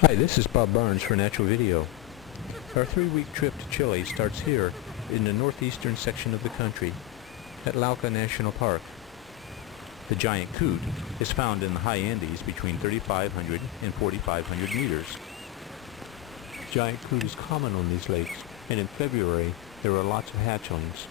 Hi, this is Bob Barnes for Natural Video. Our 3-week trip to Chile starts here in the northeastern section of the country at Lauca National Park. The giant coot is found in the high Andes between 3,500 and 4,500 meters. Giant coot is common on these lakes, and in February there are lots of hatchlings.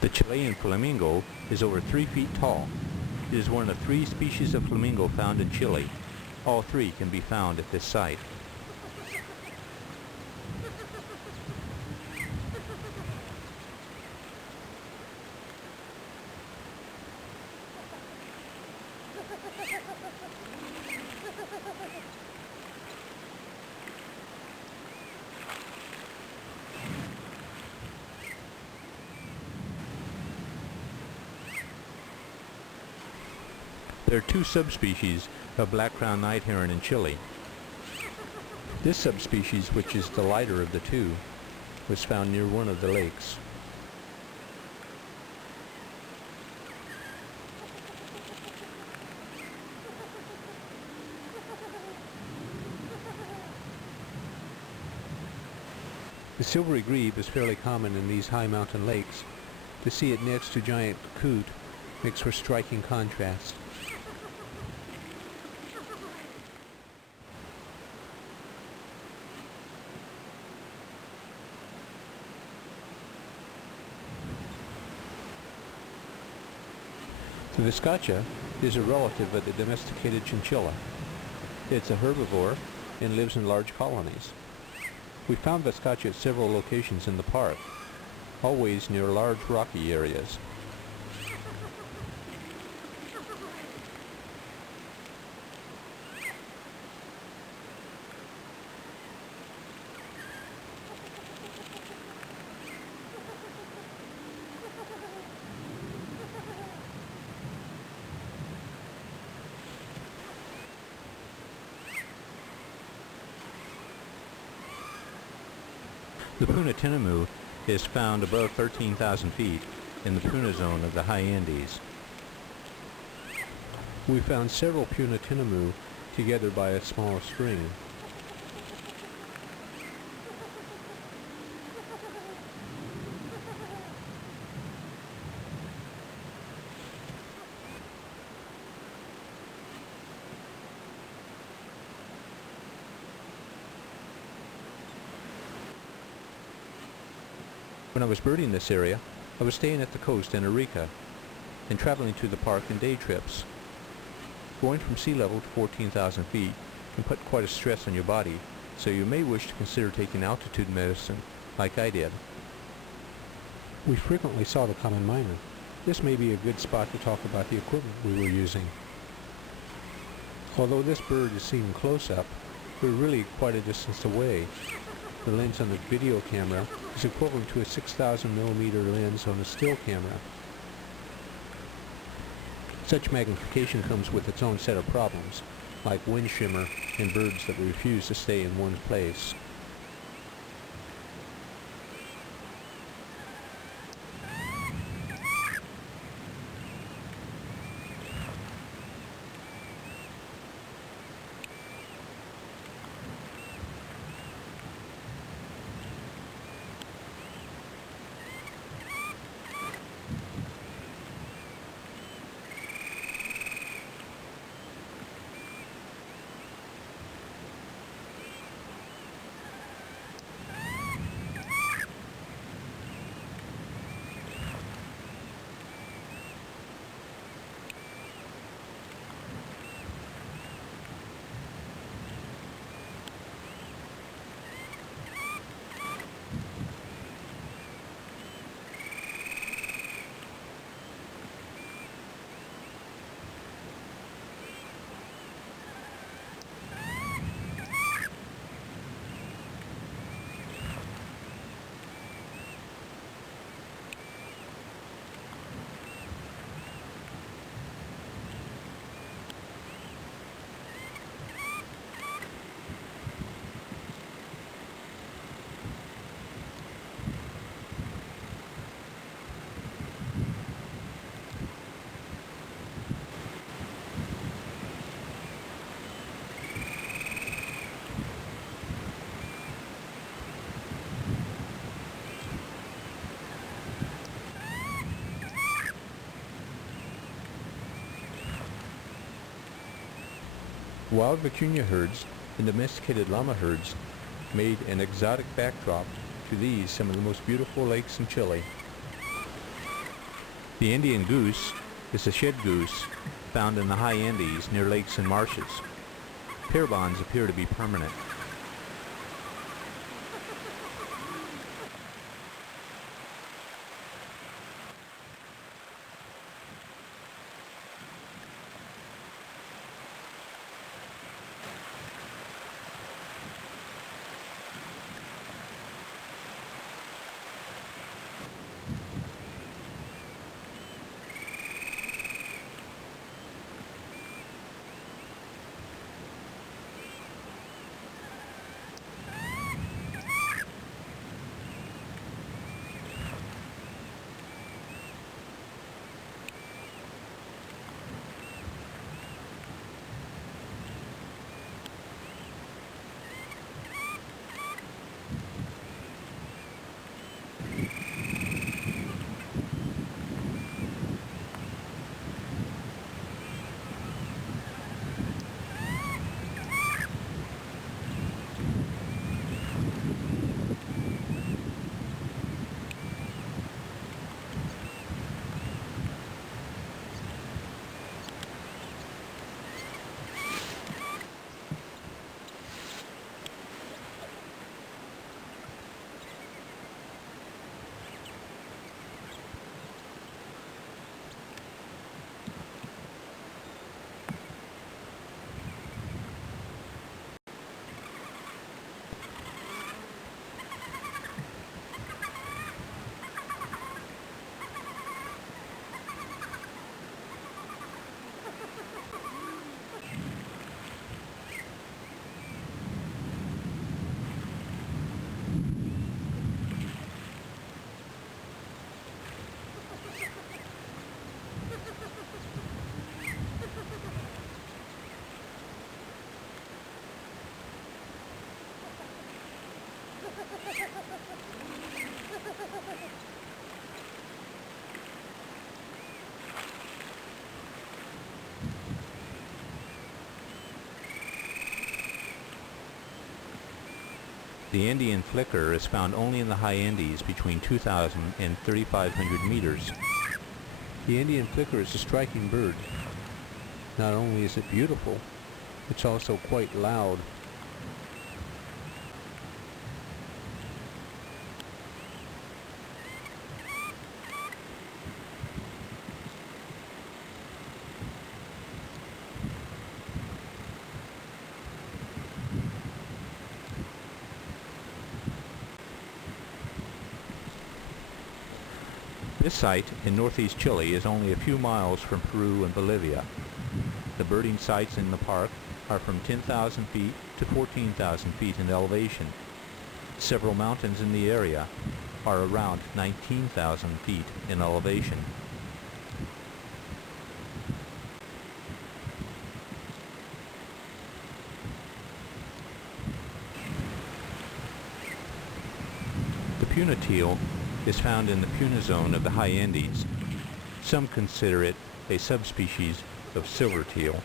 The Chilean flamingo is over 3 feet tall. It is one of 3 species of flamingo found in Chile. All 3 can be found at this site. There are 2 subspecies of black-crowned night-heron in Chile. This subspecies, which is the lighter of the 2, was found near one of the lakes. The silvery grebe is fairly common in these high mountain lakes. To see it next to giant coot makes for striking contrast. The Vizcacha is a relative of the domesticated chinchilla. It's a herbivore and lives in large colonies. We found Vizcacha at several locations in the park, always near large rocky areas. The Puna Tinamou is found above 13,000 feet in the Puna zone of the high Andes. We found several Puna Tinamou together by a small stream. When I was birding this area, I was staying at the coast in Arica and traveling to the park in day trips. Going from sea level to 14,000 feet can put quite a stress on your body, so you may wish to consider taking altitude medicine like I did. We frequently saw the common myna. This may be a good spot to talk about the equipment we were using. Although this bird is seen close up, we're really quite a distance away. The lens on the video camera is equivalent to a 6,000mm lens on a still camera. Such magnification comes with its own set of problems, like wind shimmer and birds that refuse to stay in one place. Wild vicuña herds and domesticated llama herds made an exotic backdrop to these some of the most beautiful lakes in Chile. The Andean goose is a shed goose found in the high Andes near lakes and marshes. Pair bonds appear to be permanent. The Andean flicker is found only in the high Andes between 2,000 and 3,500 meters. The Andean flicker is a striking bird. Not only is it beautiful, it's also quite loud. This site in northeast Chile is only a few miles from Peru and Bolivia. The birding sites in the park are from 10,000 feet to 14,000 feet in elevation. Several mountains in the area are around 19,000 feet in elevation. The Puna teal is found in the Puna zone of the high Andes. Some consider it a subspecies of silver teal.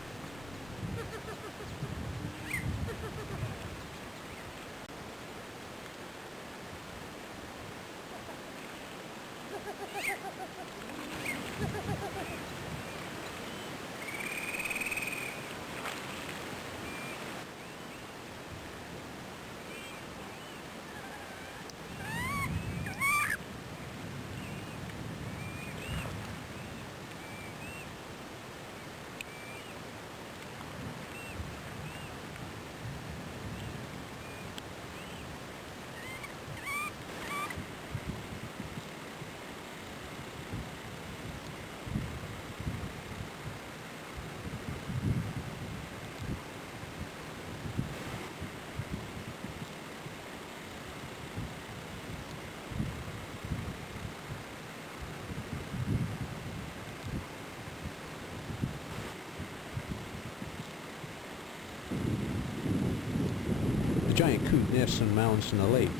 The giant coot nests on mounds in the lake.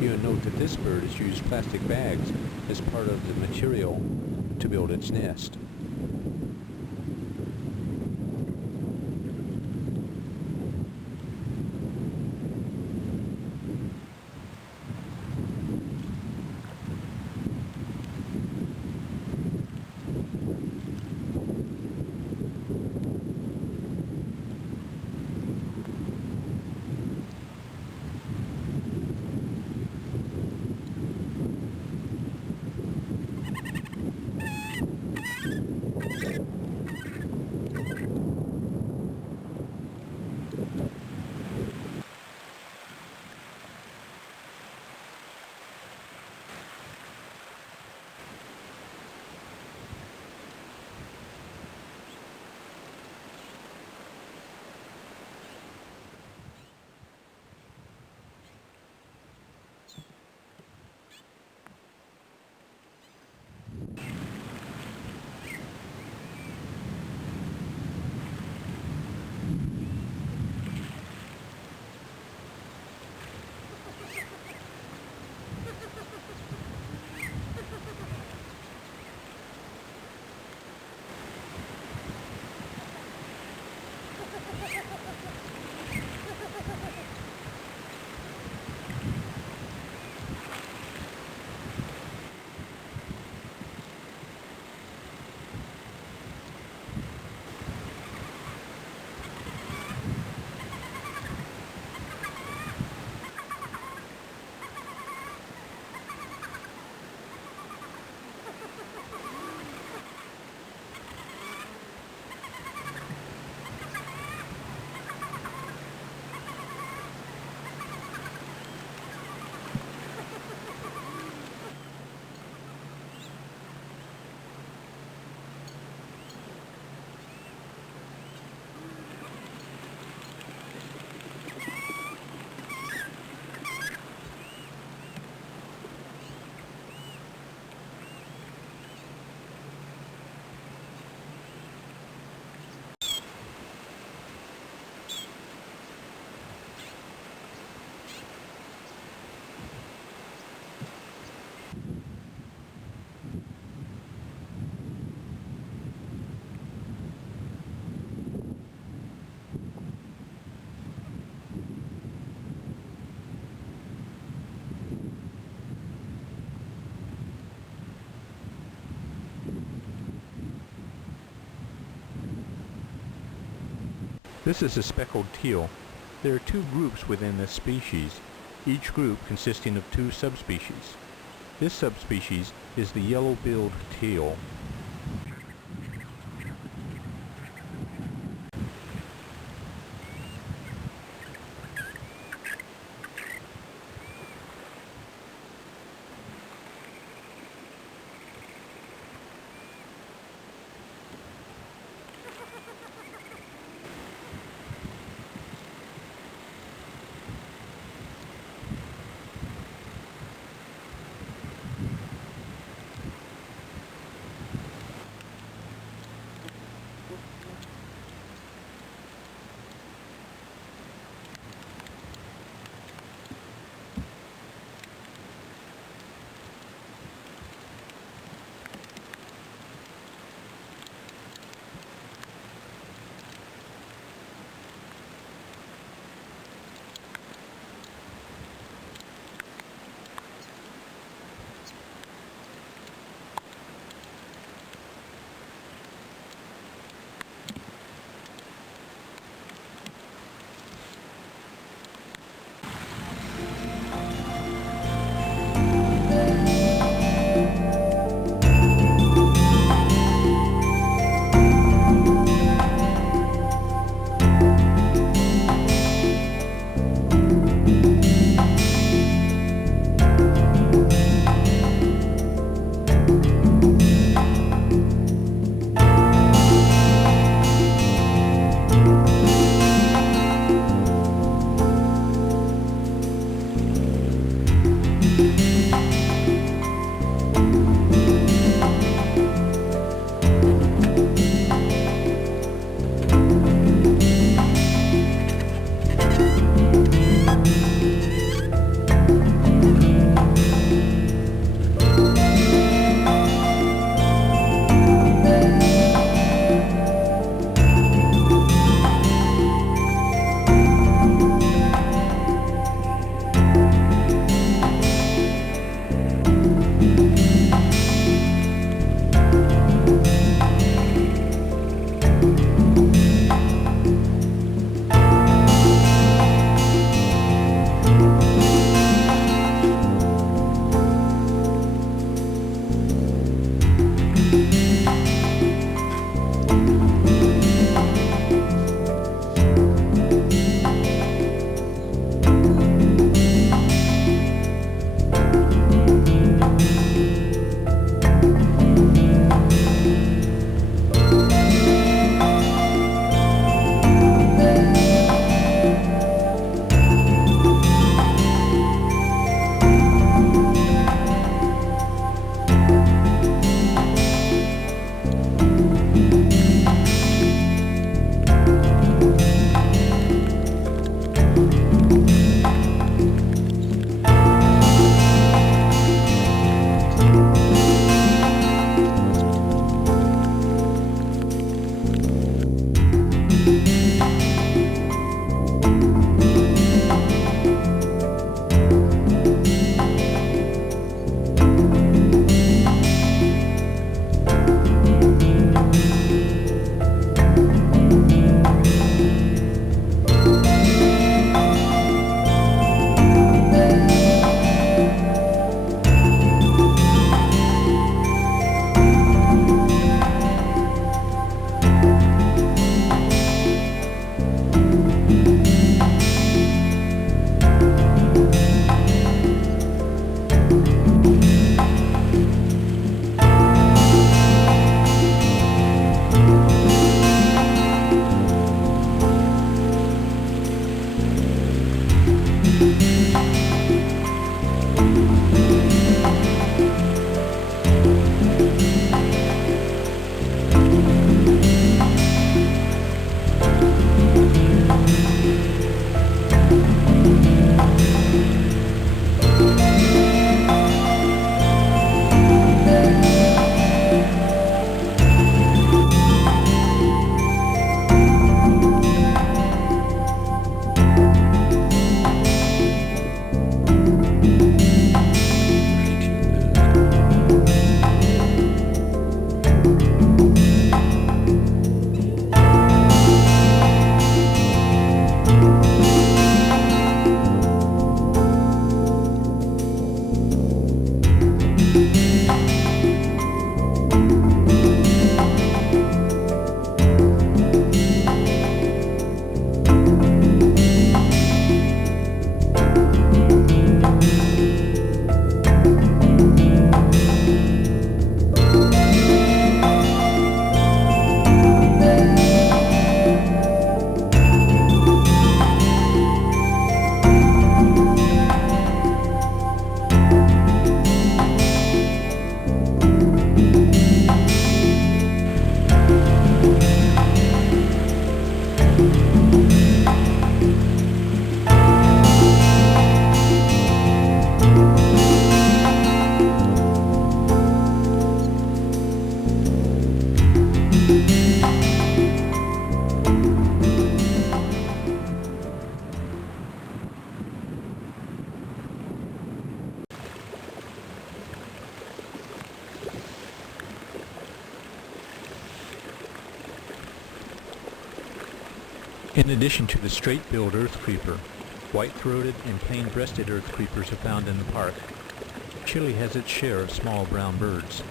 You'll note that this bird has used plastic bags as part of the material to build its nest. This is a speckled teal. There are two groups within this species, each group consisting of two subspecies. This subspecies is the yellow-billed teal. In addition to the straight-billed Earthcreeper, white-throated and plain-breasted Earthcreepers are found in the park. Chile has its share of small brown birds.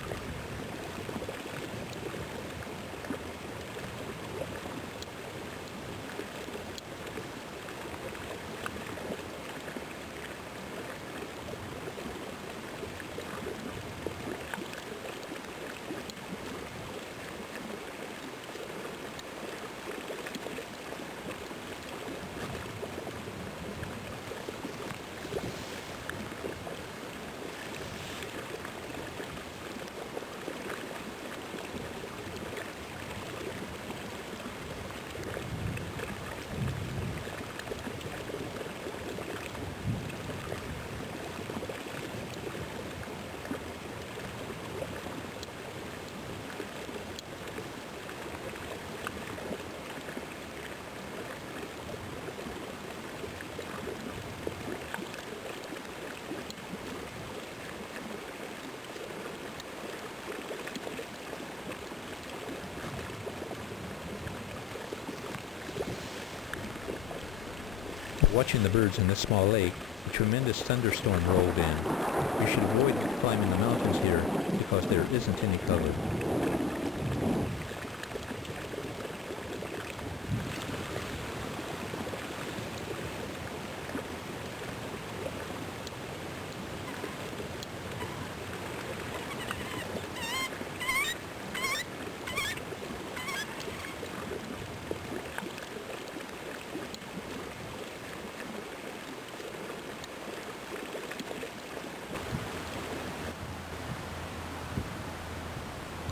Watching the birds in this small lake, a tremendous thunderstorm rolled in. You should avoid climbing the mountains here because there isn't any cover.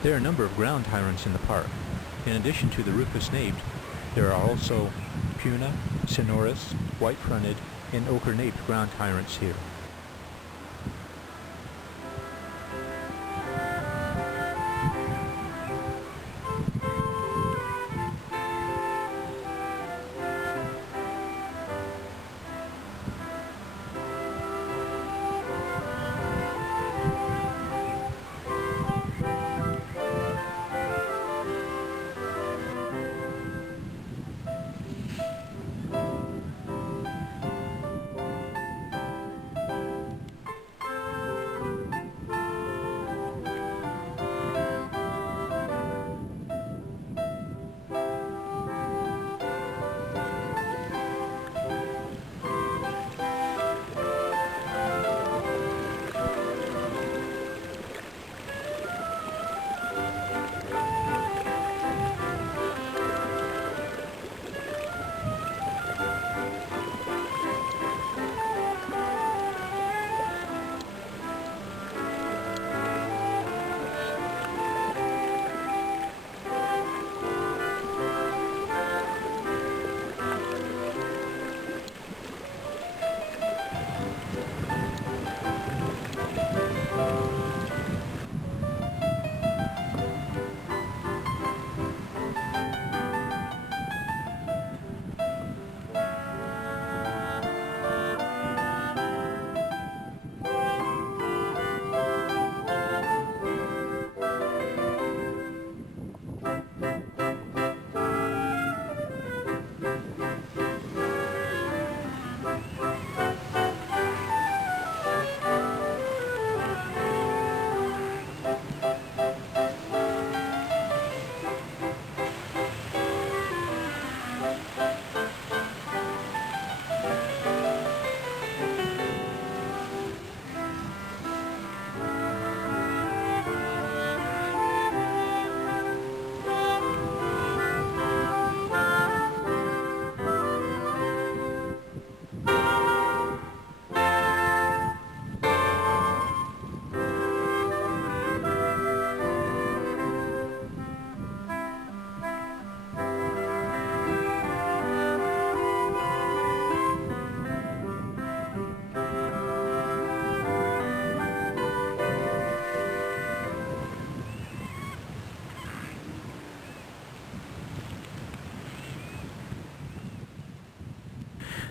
There are a number of ground-tyrants in the park. In addition to the Rufous-naped, there are also Puna, Cinerous, white-fronted, and ochre-naped ground-tyrants here.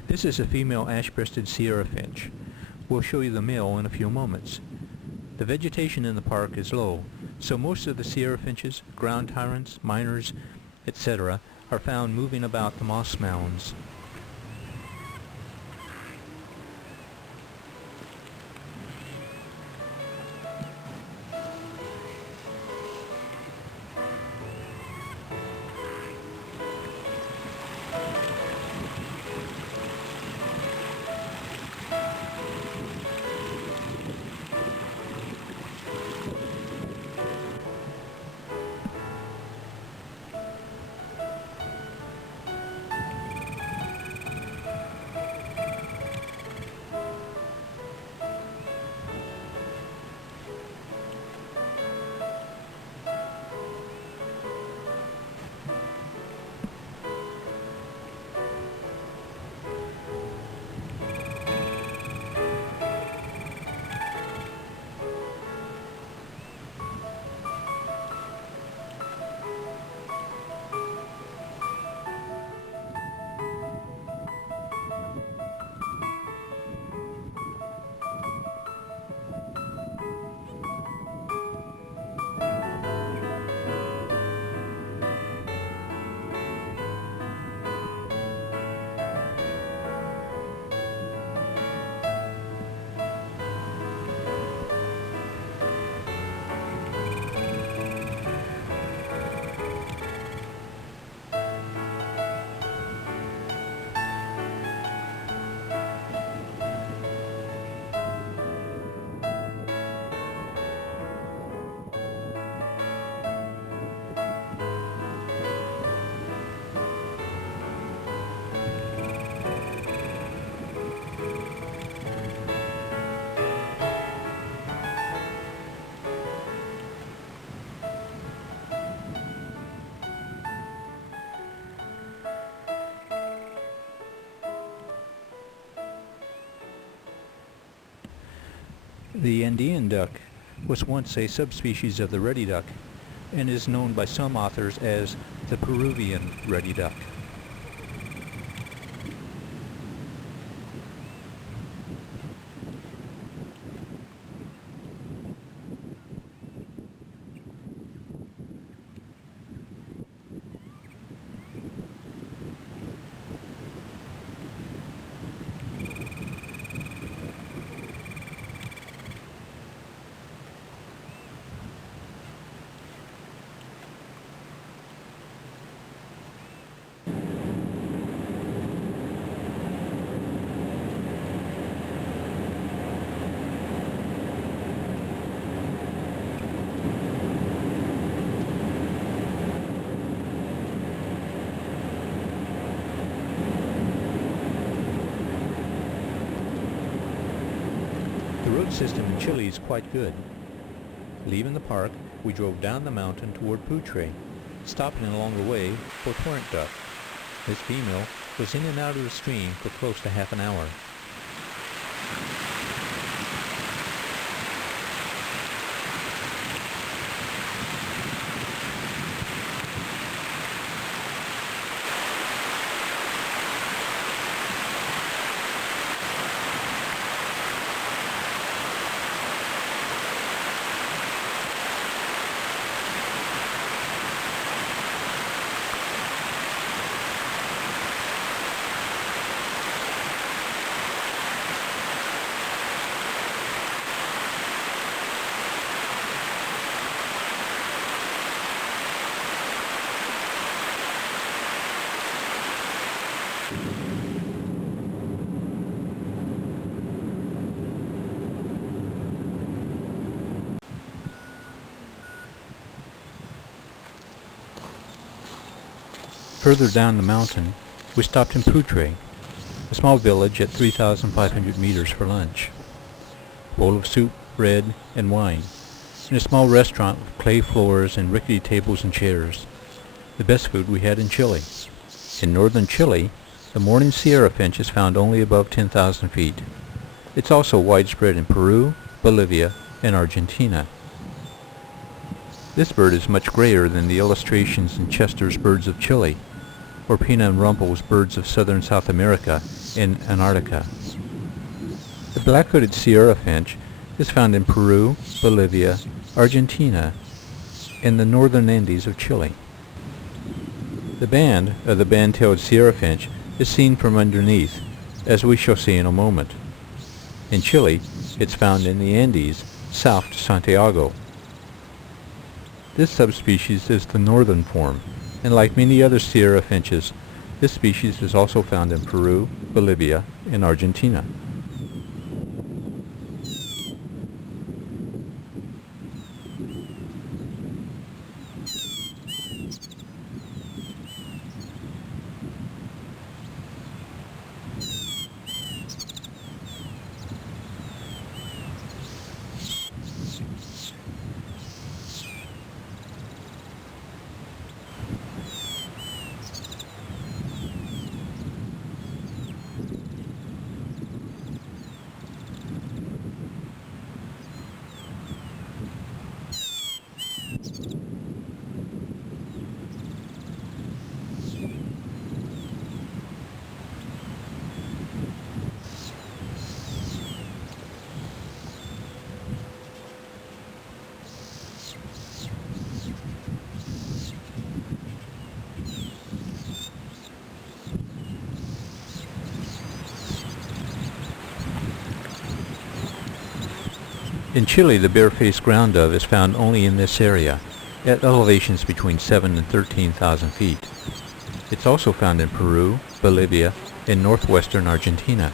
This is a female ash-breasted Sierra-Finch. We'll show you the male in a few moments. The vegetation in the park is low, so most of the Sierra-Finches, ground-tyrants, miners, etc. are found moving about the moss mounds. The Andean duck was once a subspecies of the ruddy duck and is known by some authors as the Peruvian ruddy duck. The road system in Chile is quite good. Leaving the park, we drove down the mountain toward Putre, stopping along the way for Torrent duck. This female was in and out of the stream for close to half an hour. Further down the mountain, we stopped in Putre, a small village at 3,500 meters for lunch. A bowl of soup, bread, and wine, and a small restaurant with clay floors and rickety tables and chairs. The best food we had in Chile. In northern Chile, the mourning Sierra-Finch is found only above 10,000 feet. It's also widespread in Peru, Bolivia, and Argentina. This bird is much grayer than the illustrations in Chester's Birds of Chile, or Pina and Rumpel's Birds of Southern South America and Antarctica. The black-hooded Sierra-Finch is found in Peru, Bolivia, Argentina, and the northern Andes of Chile. The band of the band-tailed Sierra-Finch is seen from underneath, as we shall see in a moment. In Chile, it's found in the Andes, south to Santiago. This subspecies is the northern form, and like many other Sierra-Finches, this species is also found in Peru, Bolivia, and Argentina. In Chile, the bare-faced ground dove is found only in this area, at elevations between 7 and 13,000 feet. It's also found in Peru, Bolivia, and northwestern Argentina.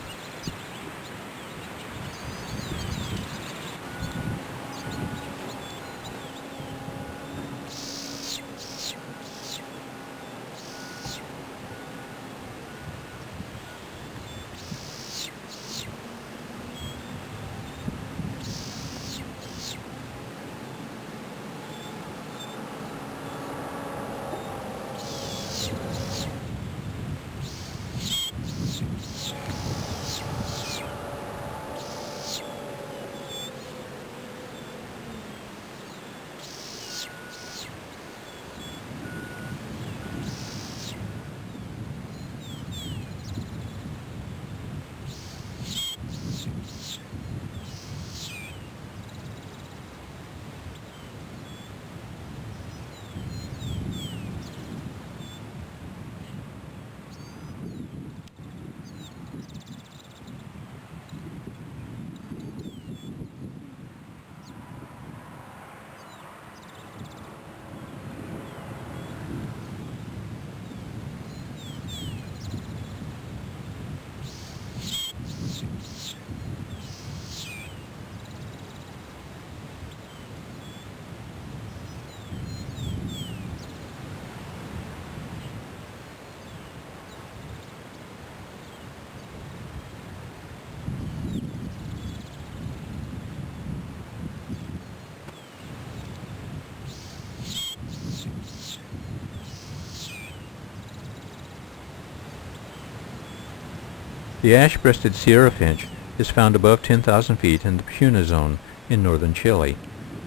The ash-breasted Sierra-Finch is found above 10,000 feet in the Puna zone in northern Chile.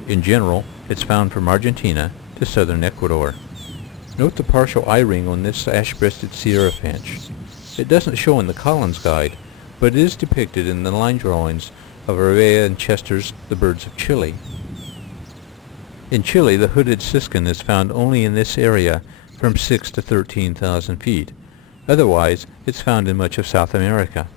In general, it's found from Argentina to southern Ecuador. Note the partial eye ring on this ash-breasted Sierra-Finch. It doesn't show in the Collins Guide, but it is depicted in the line drawings of Grebe and Chester's The Birds of Chile. In Chile, the hooded Siskin is found only in this area from 6 to 13,000 feet. Otherwise, it's found in much of South America.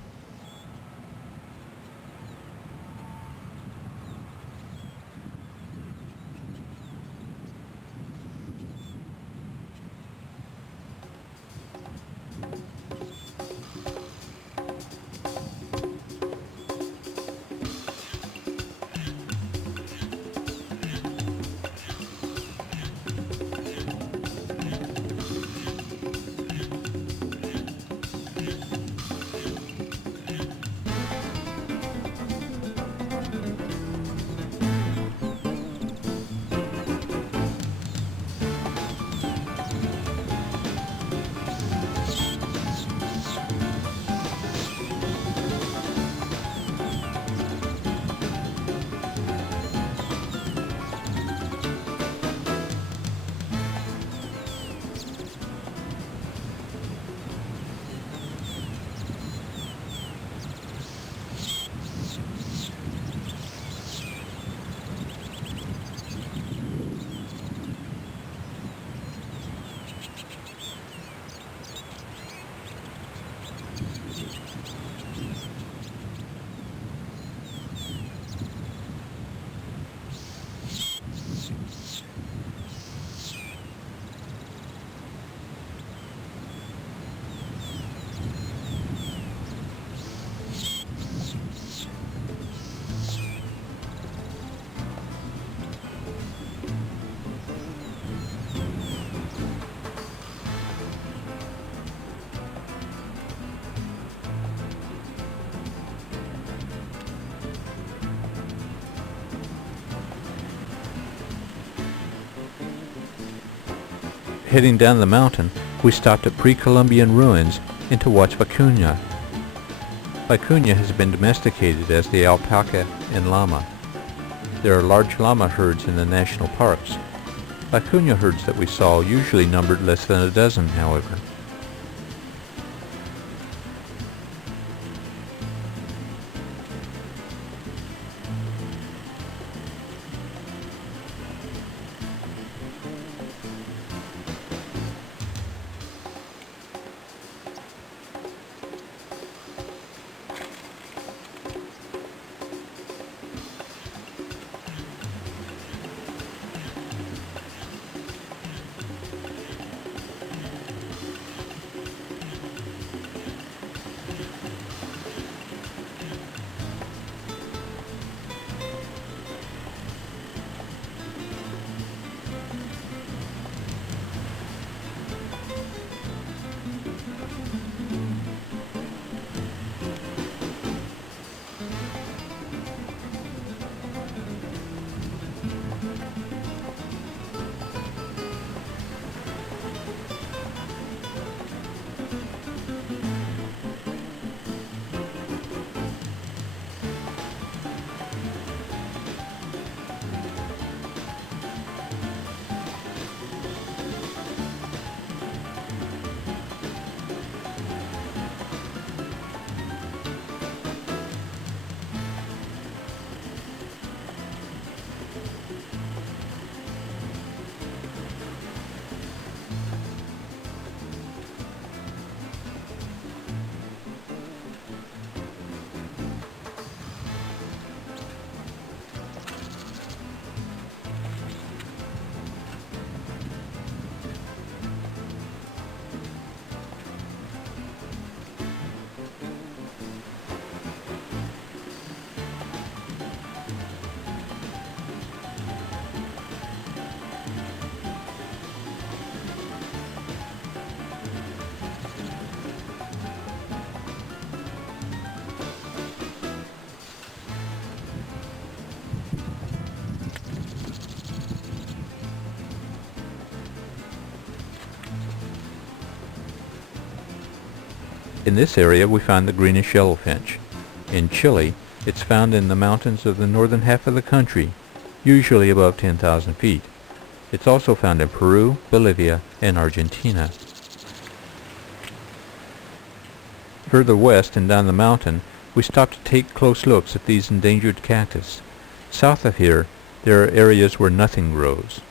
Heading down the mountain, we stopped at Pre-Columbian ruins and to watch vicuña. Vicuña has been domesticated as the alpaca and llama. There are large llama herds in the national parks. Vicuña herds that we saw usually numbered less than a dozen, however. In this area we find the greenish Yellow-Finch. In Chile, it's found in the mountains of the northern half of the country, usually above 10,000 feet. It's also found in Peru, Bolivia, and Argentina. Further west and down the mountain, we stop to take close looks at these endangered cactus. South of here, there are areas where nothing grows.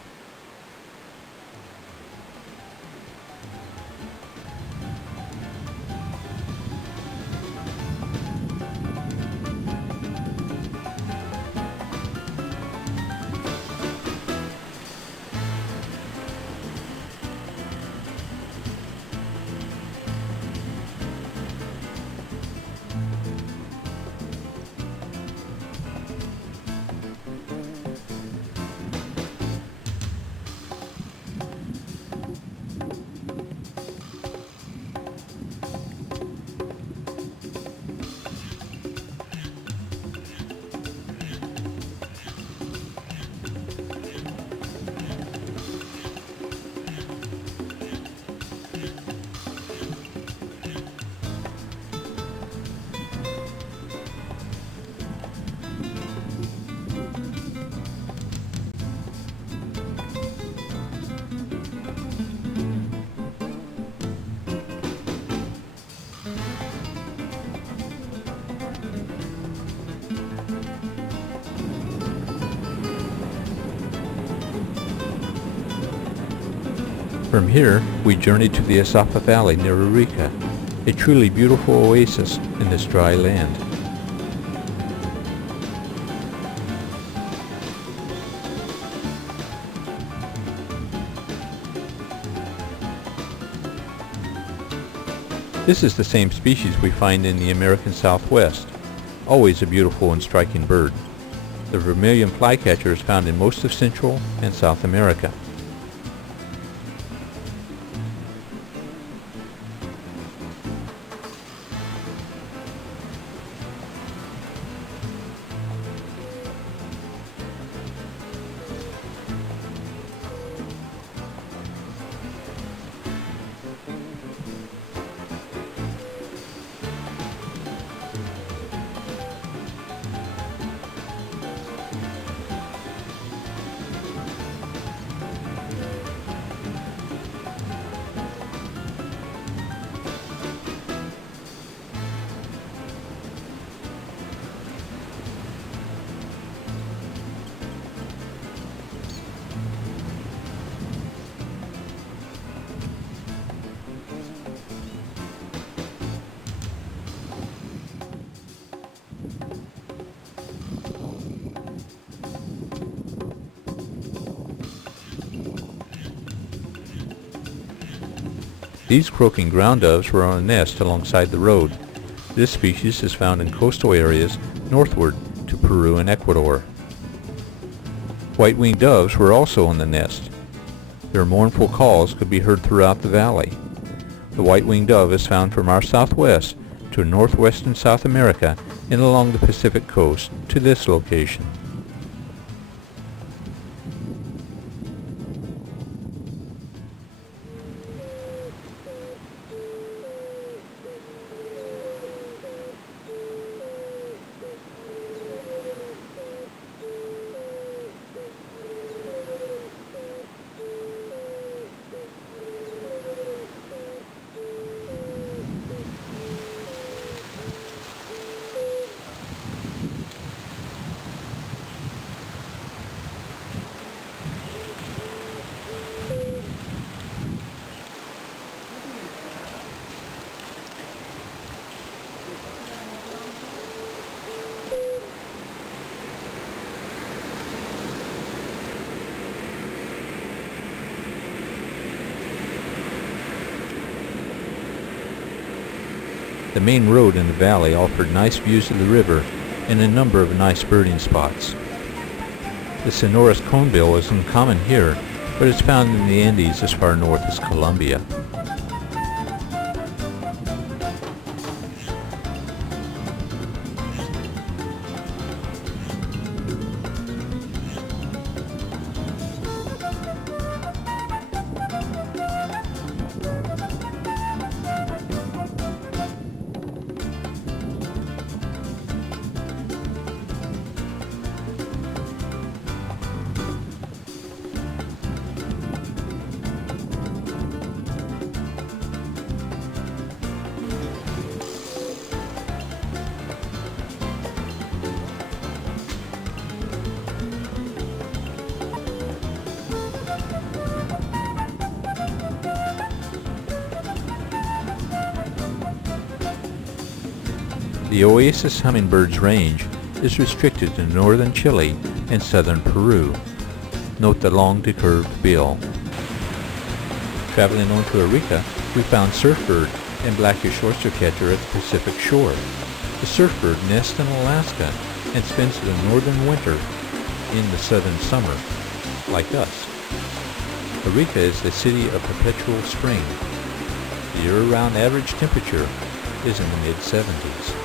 From here, we journeyed to the Asapa Valley near Eureka, a truly beautiful oasis in this dry land. This is the same species we find in the American Southwest, always a beautiful and striking bird. The Vermillion flycatcher is found in most of Central and South America. These croaking ground doves were on a nest alongside the road. This species is found in coastal areas northward to Peru and Ecuador. White-winged doves were also on the nest. Their mournful calls could be heard throughout the valley. The white-winged dove is found from our southwest to northwestern South America and along the Pacific coast to this location. The main road in the valley offered nice views of the river and a number of nice birding spots. The Cinerous conebill is uncommon here, but it's found in the Andes as far north as Colombia. The oasis hummingbird's range is restricted to northern Chile and southern Peru. Note the long decurved bill. Traveling on to Arica, we found surfbird and blackish oystercatcher at the Pacific shore. The surfbird nests in Alaska and spends the northern winter in the southern summer, like us. Arica is the city of perpetual spring. The year-round average temperature is in the mid-70s.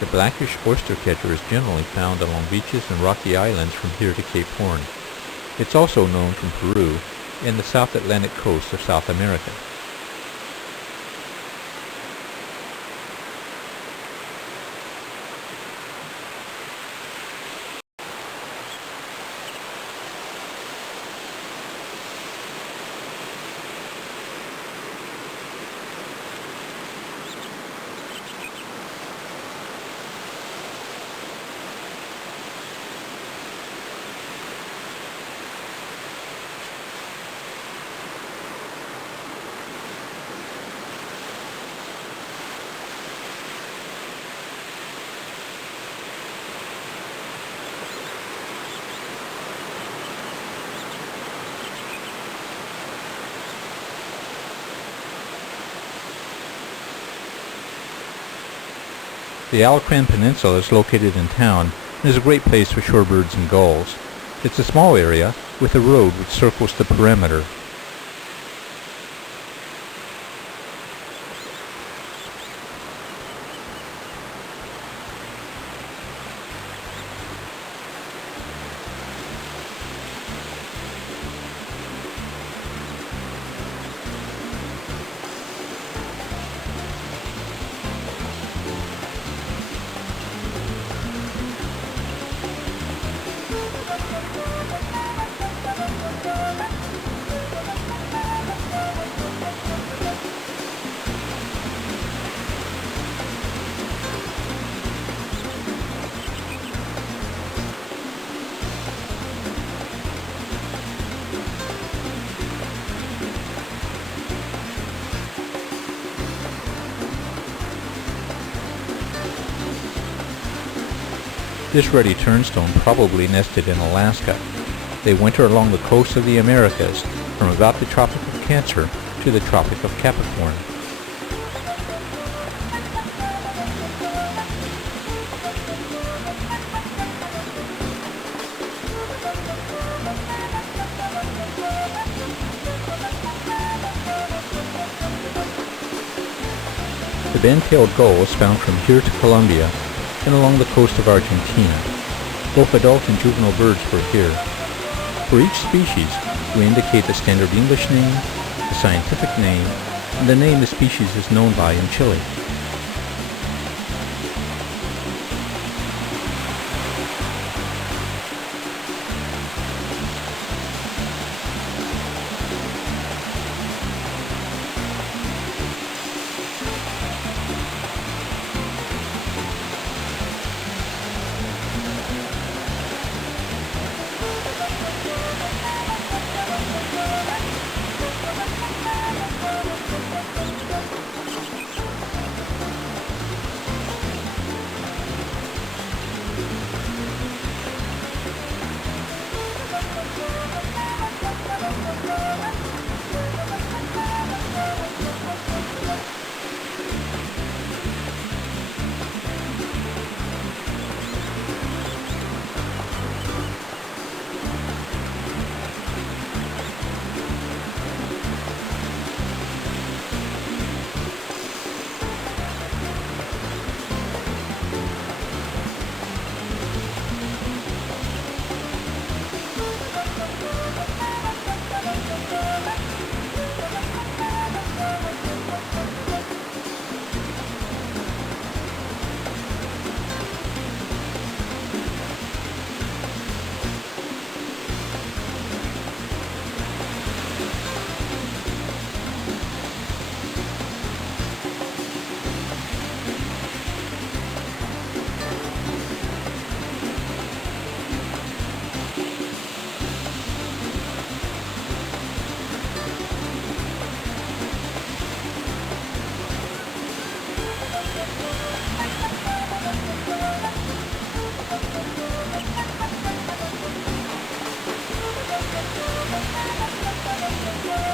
The blackish oystercatcher is generally found along beaches and rocky islands from here to Cape Horn. It's also known from Peru and the South Atlantic coast of South America. The Alacran Peninsula is located in town and is a great place for shorebirds and gulls. It's a small area with a road which circles the perimeter. This ruddy turnstone probably nested in Alaska. They winter along the coast of the Americas, from about the Tropic of Cancer to the Tropic of Capricorn. The band-tailed gull is found from here to Colombia and along the coast of Argentina. Both adult and juvenile birds were here. For each species, we indicate the standard English name, the scientific name, and the name the species is known by in Chile.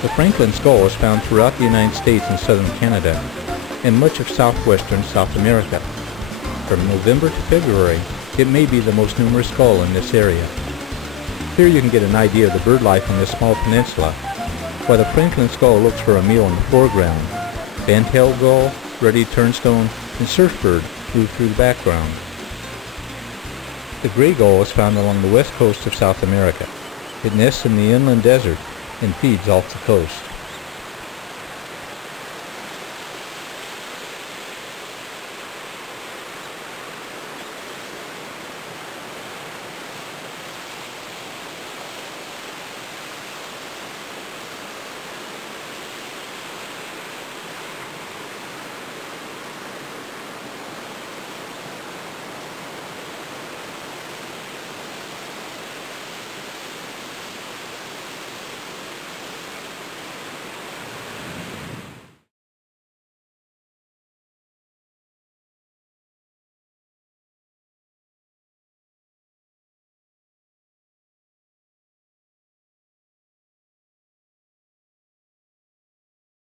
The Franklin's gull is found throughout the United States and southern Canada, and much of southwestern South America. From November to February, it may be the most numerous gull in this area. Here you can get an idea of the bird life on this small peninsula, while the Franklin's gull looks for a meal in the foreground. Band-tailed gull, ruddy turnstone, and surfbird move through the background. The gray gull is found along the west coast of South America. It nests in the inland desert and feeds off the coast.